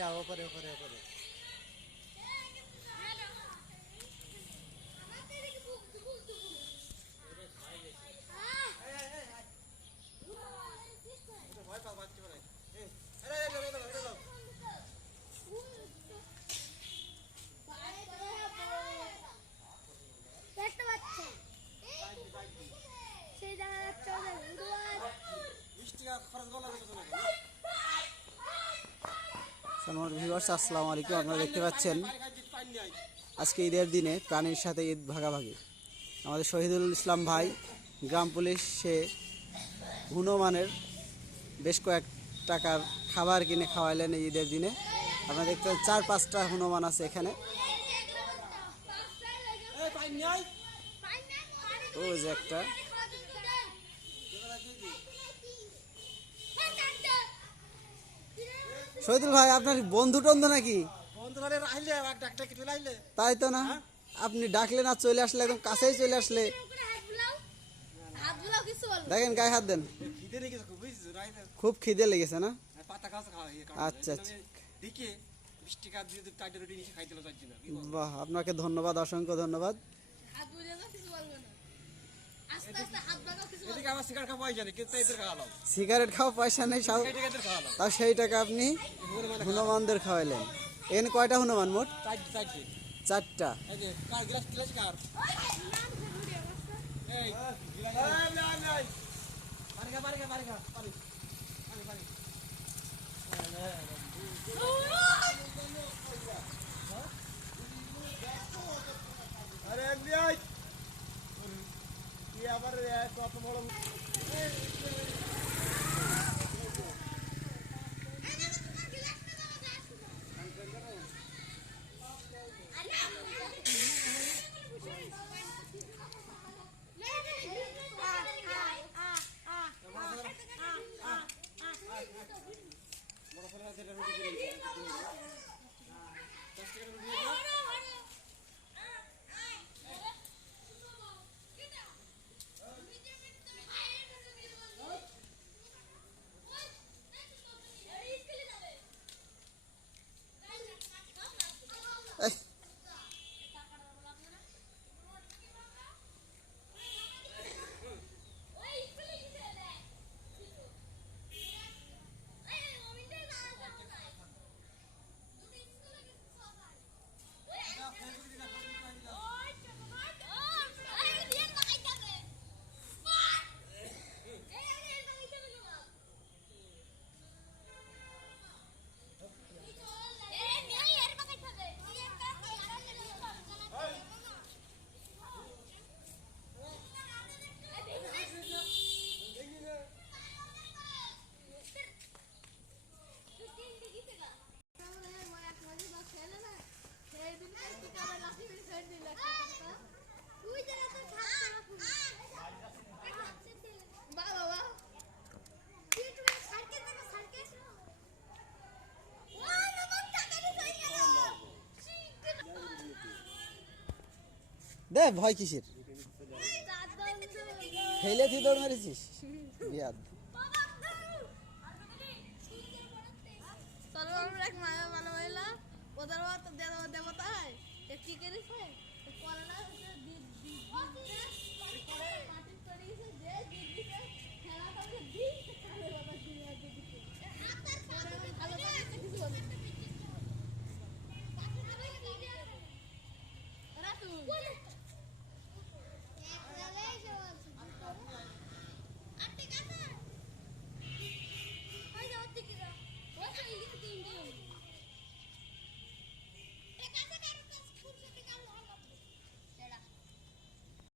ওইটা ওপরে ওপরে ওপরে আসসালামু আলাইকুম। আপনারা দেখতে পাচ্ছেন আজকে ঈদের দিনে প্রাণীর সাথে ঈদ ভাগাভাগি। আমাদের শহীদুল ইসলাম ভাই গ্রাম পুলিশ সে গুণমানের বেশ কয়েক টাকার খাবার কিনে খাওয়াইলেন এই ঈদের দিনে। আপনারা দেখতে পাচ্ছেন 4-5টা হনুমান আছে এখানে। ও যে একটা শহীদুল ভাই আপনার বন্ধু টন্ধু নাকি? তাই তো না, আপনি ডাকলে না চলে আসলে একদম কাছেই চলে আসলে। দেখেন গায়ে হাত দেন, খুব খিদে লেগেছে না? আচ্ছা আচ্ছা, বাহ, আপনাকে ধন্যবাদ, অসংখ্য ধন্যবাদ। সিগারেট খাওয়া পয়সা নেই, তাও সেই টাকা আপনি হনুমানদের খাওয়াইলেন। এখানে কয়টা হনুমান মোট? 4টা। দে ভয় কিসের? ফেলে তুই দৌড় মেরেছিস বিয়াদ।